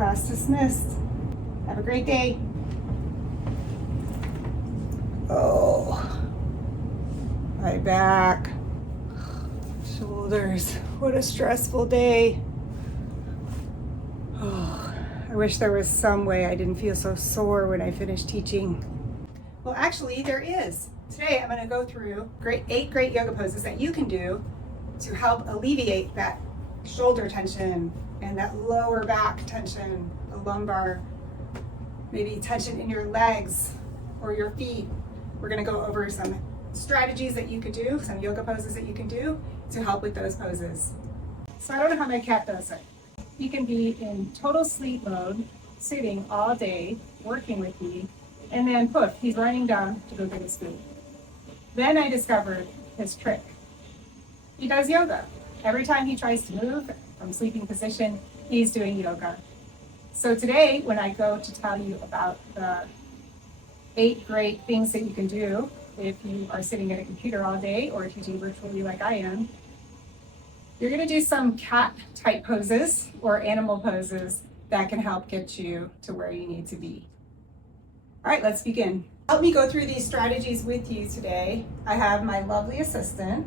Class dismissed. Have a great day. Oh, my back, shoulders. What a stressful day. Oh, I wish there was some way I didn't feel so sore when I finished teaching. Well, actually, there is. Today, I'm going to go through 8 great yoga poses that you can do to help alleviate that shoulder tension and that lower back tension, the lumbar, maybe tension in your legs or your feet. We're going to go over some strategies that you could do, some yoga poses that you can do to help with those poses. So I don't know how my cat does it. He can be in total sleep mode, sitting all day, working with me, and then poof, he's running down to go get his food. Then I discovered his trick. He does yoga. Every time he tries to move from sleeping position, he's doing yoga. So today, when I go to tell you about the 8 great things that you can do if you are sitting at a computer all day or teaching virtually like I am, you're going to do some cat type poses or animal poses that can help get you to where you need to be. All right, let's begin. Help me go through these strategies with you today. I have my lovely assistant,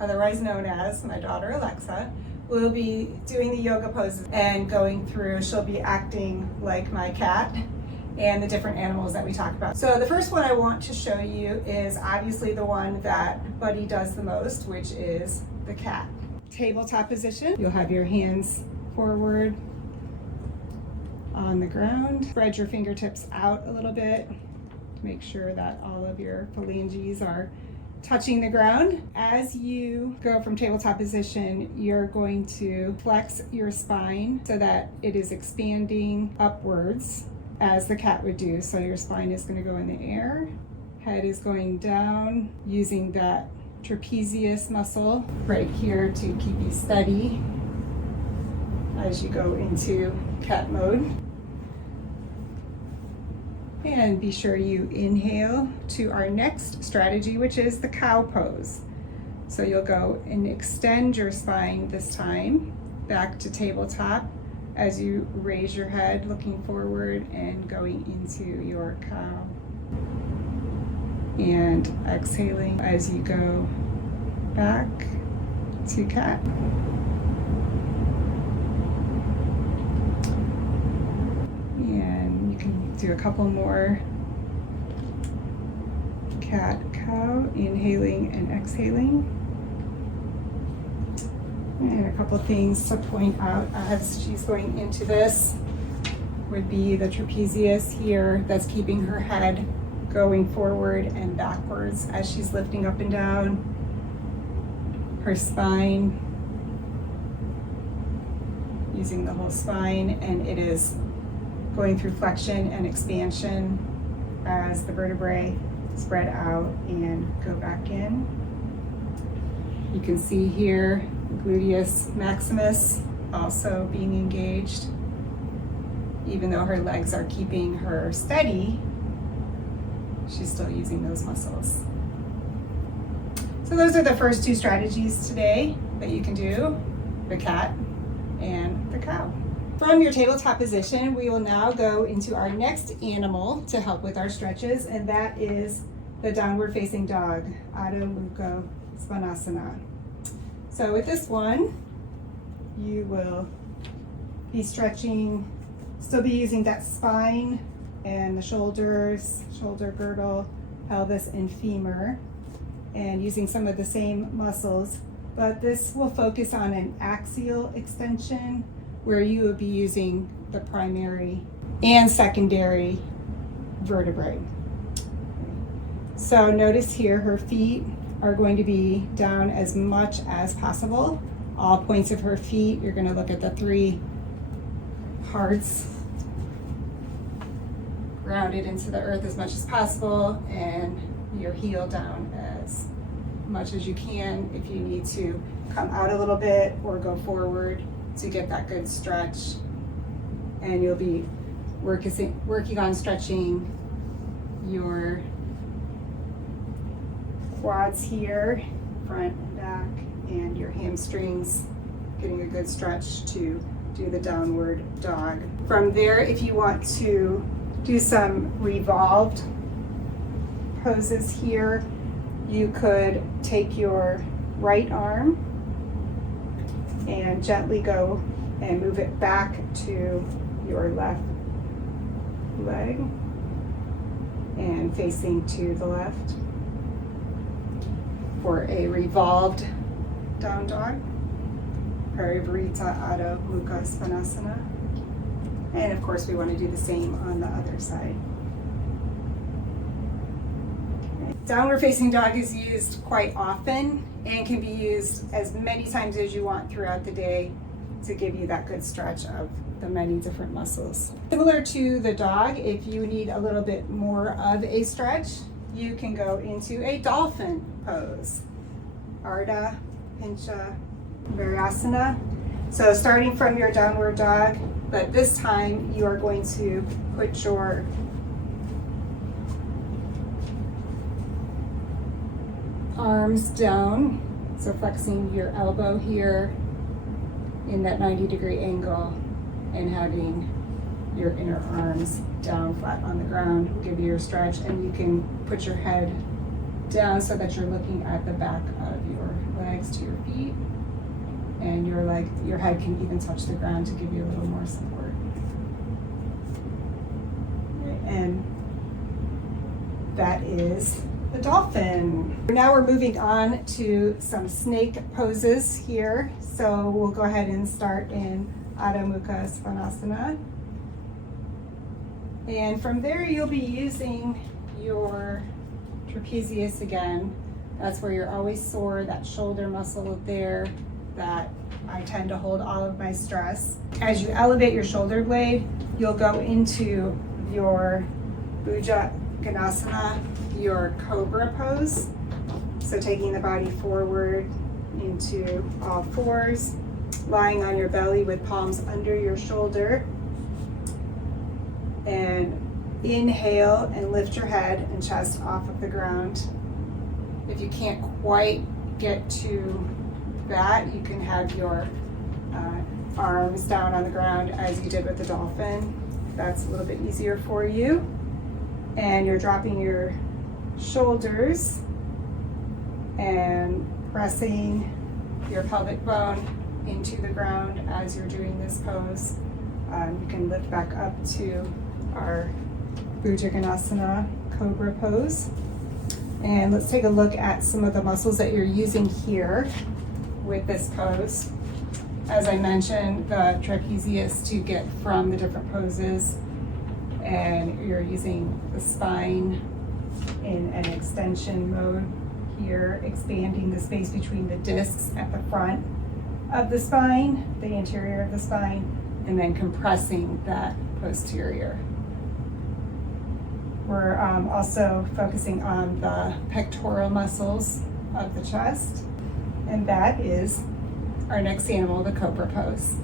otherwise known as my daughter Alexa, who will be doing the yoga poses and going through. She'll be acting like my cat and the different animals that we talk about. So the first one I want to show you is obviously the one that Buddy does the most, which is the cat. Tabletop position. You'll have your hands forward on the ground. Spread your fingertips out a little bit to make sure that all of your phalanges are touching the ground. As you go from tabletop position, you're going to flex your spine so that it is expanding upwards as the cat would do. So your spine is going to go in the air, head is going down, using that trapezius muscle right here to keep you steady as you go into cat mode. And be sure you inhale to our next strategy, which is the cow pose. So you'll go and extend your spine this time back to tabletop as you raise your head looking forward and going into your cow. And exhaling as you go back to cat. And you can do a couple more cat, cow, inhaling and exhaling. And a couple things to point out as she's going into this would be the trapezius here that's keeping her head going forward and backwards as she's lifting up and down. Her spine, using the whole spine, and it is going through flexion and expansion as the vertebrae spread out and go back in. You can see here gluteus maximus also being engaged. Even though her legs are keeping her steady, she's still using those muscles. So those are the first 2 strategies today that you can do, the cat and the cow. From your tabletop position, we will now go into our next animal to help with our stretches, and that is the downward facing dog, Adho Mukha Svanasana. So with this one, you will be stretching, still be using that spine and the shoulders, shoulder girdle, pelvis, and femur, and using some of the same muscles. But this will focus on an axial extension where you will be using the primary and secondary vertebrae. So notice here her feet are going to be down as much as possible. All points of her feet, you're going to look at the 3 hearts grounded into the earth as much as possible, and your heel down as much as you can. If you need to come out a little bit or go forward to get that good stretch, and you'll be working on stretching your quads here, front and back, and your hamstrings, getting a good stretch to do the downward dog. From there, if you want to do some revolved poses here, you could take your right arm and gently go and move it back to your left leg and facing to the left for a revolved down dog, Parivrita Adho Mukha Svanasana. And of course we want to do the same on the other side. Downward facing dog is used quite often and can be used as many times as you want throughout the day to give you that good stretch of the many different muscles. Similar to the dog, if you need a little bit more of a stretch, you can go into a dolphin pose. Ardha Pincha Virasana. So starting from your downward dog, but this time you are going to put your arms down, so flexing your elbow here in that 90-degree angle and having your inner arms down flat on the ground will give you your stretch, and you can put your head down so that you're looking at the back of your legs to your feet, and your head can even touch the ground to give you a little more support. And that is the dolphin. Now we're moving on to some snake poses here. So we'll go ahead and start in Adho Mukha Svanasana. And from there you'll be using your trapezius again. That's where you're always sore, that shoulder muscle there that I tend to hold all of my stress. As you elevate your shoulder blade, you'll go into your Bhuja Ganasana, your cobra pose. So taking the body forward into all fours, lying on your belly with palms under your shoulder. And inhale and lift your head and chest off of the ground. If you can't quite get to that, you can have your arms down on the ground as you did with the dolphin. That's a little bit easier for you. And you're dropping your shoulders and pressing your pelvic bone into the ground as you're doing this pose. You can lift back up to our Bhuja Ganasana cobra pose. And let's take a look at some of the muscles that you're using here with this pose. As I mentioned, the trapezius to get from the different poses, and you're using the spine in an extension mode here, expanding the space between the discs at the front of the spine, the interior of the spine, and then compressing that posterior. We're also focusing on the pectoral muscles of the chest, and that is our next animal, the cobra pose.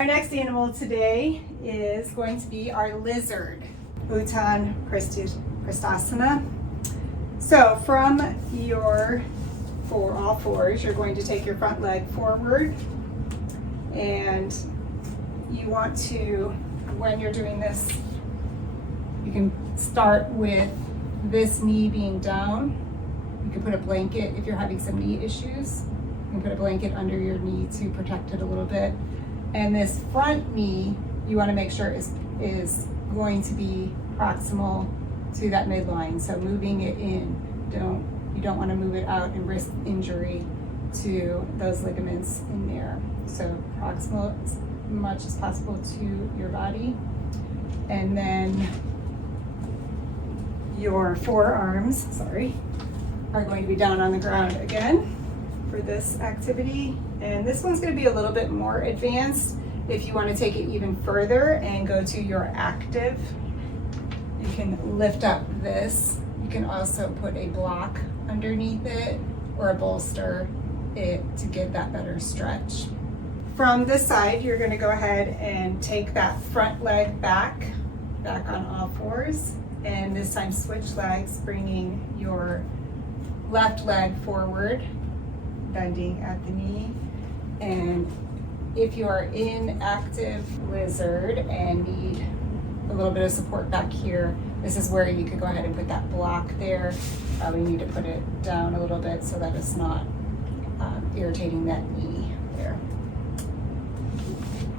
Our next animal today is going to be our lizard, Uttan Kristasana. So from all fours, you're going to take your front leg forward, and you want to, when you're doing this, you can start with this knee being down. You can put a blanket, if you're having some knee issues, you can put a blanket under your knee to protect it a little bit. And this front knee, you want to make sure is going to be proximal to that midline. So moving it in, you don't want to move it out and risk injury to those ligaments in there. So proximal as much as possible to your body. And then your forearms, are going to be down on the ground again for this activity. And this one's going to be a little bit more advanced. If you want to take it even further and go to your active, you can lift up this. You can also put a block underneath it or a bolster it to get that better stretch. From this side, you're going to go ahead and take that front leg back on all fours, and this time switch legs, bringing your left leg forward, bending at the knee, and if you are in active lizard and need a little bit of support back here, this is where you could go ahead and put that block there. We need to put it down a little bit so that it's not irritating that knee there.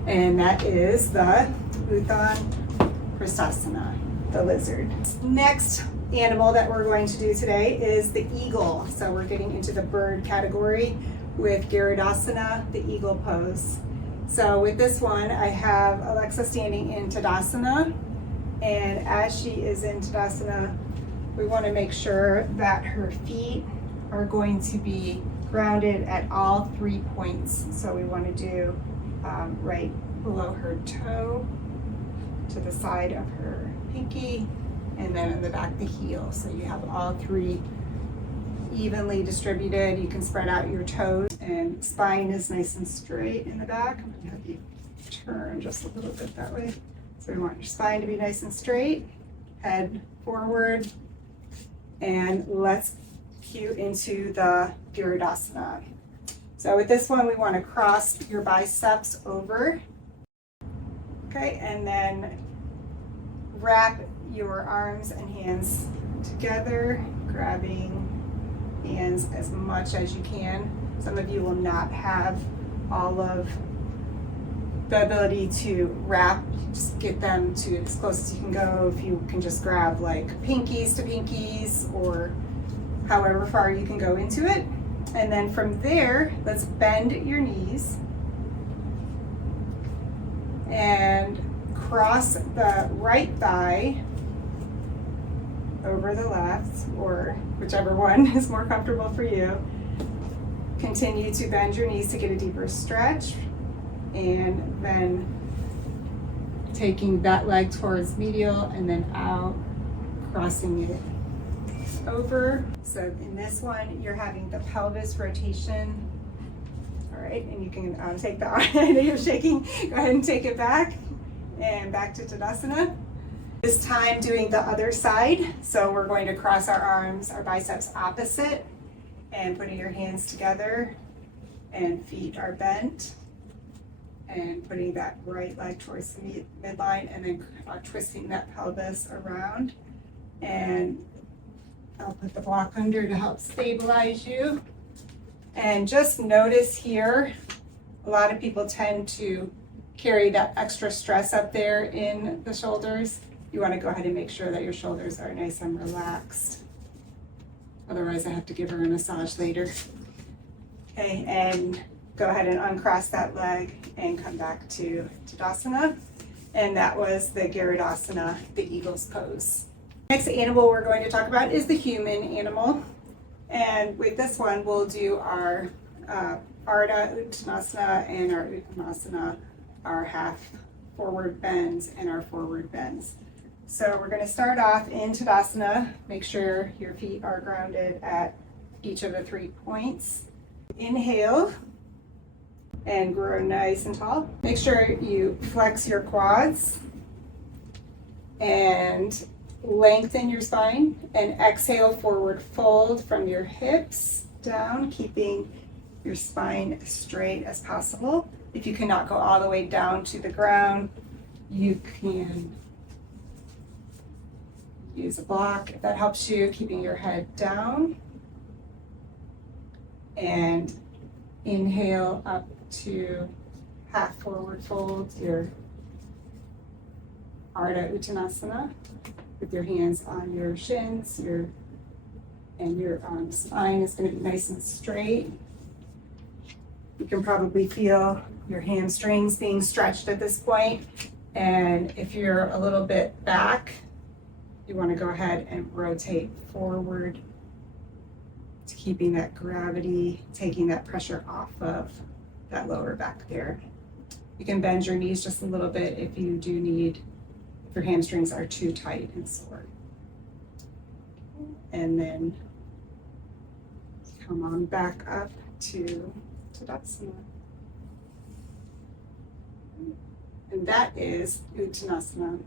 And that is the Uttan Kristasana, the lizard. Next animal that we're going to do today is the eagle. So we're getting into the bird category with Garudasana, the eagle pose. So with this one, I have Alexa standing in Tadasana, and as she is in Tadasana, we want to make sure that her feet are going to be grounded at all 3 points. So we want to do right below her toe, to the side of her pinky, and then in the back of the heel. So you have all 3 evenly distributed. You can spread out your toes, and spine is nice and straight in the back. I'm going to have you turn just a little bit that way. So we want your spine to be nice and straight, head forward, and let's cue into the Garudasana. So with this one, we want to cross your biceps over. Okay, and then wrap your arms and hands together, grabbing hands as much as you can. Some of you will not have all of the ability to wrap. Just get them to as close as you can go. If you can just grab like pinkies to pinkies, or however far you can go into it. And then from there, let's bend your knees and cross the right thigh over the left, or whichever one is more comfortable for you. Continue to bend your knees to get a deeper stretch, and then taking that leg towards medial and then out, crossing it over. So in this one, you're having the pelvis rotation. All right, and you can take that. I know you're shaking. Go ahead and take it back, and back to Tadasana. This time doing the other side. So we're going to cross our arms, our biceps opposite, and putting your hands together, and feet are bent, and putting that right leg towards the midline, and then twisting that pelvis around. And I'll put the block under to help stabilize you. And just notice here, a lot of people tend to carry that extra stress up there in the shoulders. You want to go ahead and make sure that your shoulders are nice and relaxed. Otherwise, I have to give her a massage later. Okay, and go ahead and uncross that leg and come back to Tadasana. And that was the Garudasana, the eagle's pose. Next animal we're going to talk about is the human animal. And with this one, we'll do our Ardha Uttanasana and our Uttanasana, our half forward bends and our forward bends. So we're going to start off in Tadasana. Make sure your feet are grounded at each of the 3 points. Inhale and grow nice and tall. Make sure you flex your quads and lengthen your spine, and exhale, forward fold from your hips down, keeping your spine as straight as possible. If you cannot go all the way down to the ground, you can use a block if that helps you, keeping your head down. And inhale up to half forward fold, your Ardha Uttanasana, with your hands on your shins, your spine is going to be nice and straight. You can probably feel your hamstrings being stretched at this point. And if you're a little bit back, you want to go ahead and rotate forward to keeping that gravity, taking that pressure off of that lower back there. You can bend your knees just a little bit if you do need, if your hamstrings are too tight and sore. And then come on back up to Tadasana. And that is Uttanasana.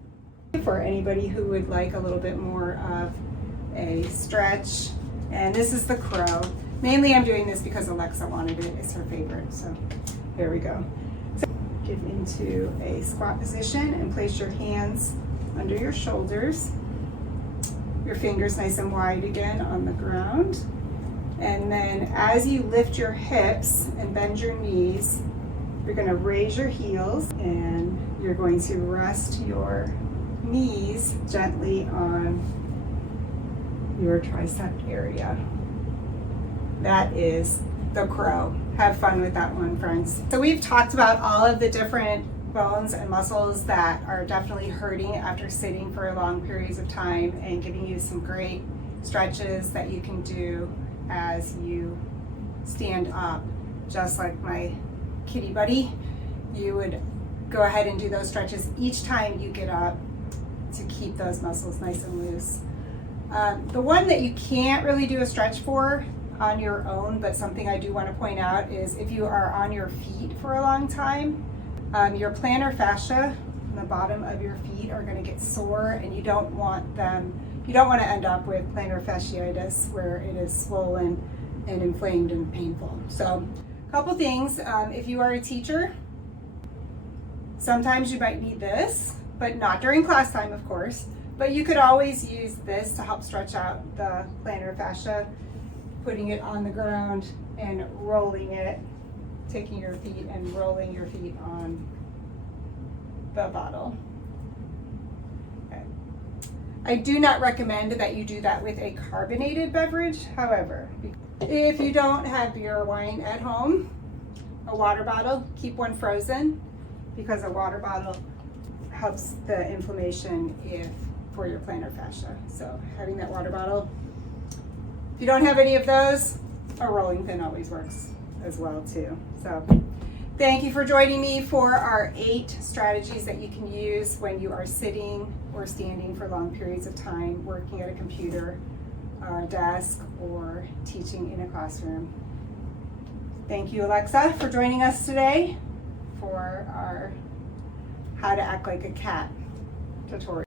For anybody who would like a little bit more of a stretch, and this is the crow. Mainly I'm doing this because Alexa wanted it, it's her favorite, so there we go. get into a squat position and place your hands under your shoulders. Your fingers nice and wide again on the ground. And then as you lift your hips and bend your knees, you're going to raise your heels and you're going to rest your knees gently on your tricep area. That is the crow. Have fun with that one, friends. So we've talked about all of the different bones and muscles that are definitely hurting after sitting for long periods of time, and giving you some great stretches that you can do as you stand up. Just like my kitty buddy, you would go ahead and do those stretches each time you get up to keep those muscles nice and loose. The one that you can't really do a stretch for on your own, but something I do want to point out, is if you are on your feet for a long time, your plantar fascia on the bottom of your feet are going to get sore, and you don't want to end up with plantar fasciitis where it is swollen and inflamed and painful. So a couple things, if you are a teacher, sometimes you might need this, but not during class time, of course. But you could always use this to help stretch out the plantar fascia, putting it on the ground and rolling it, taking your feet and rolling your feet on the bottle. Okay. I do not recommend that you do that with a carbonated beverage. However, if you don't have beer or wine at home, a water bottle, keep one frozen, because a water bottle helps the inflammation for your plantar fascia. So having that water bottle. If you don't have any of those, a rolling pin always works as well too. So thank you for joining me for our 8 strategies that you can use when you are sitting or standing for long periods of time, working at a computer, desk, or teaching in a classroom. Thank you, Alexa, for joining us today for our How to Act Like a Cat tutorial.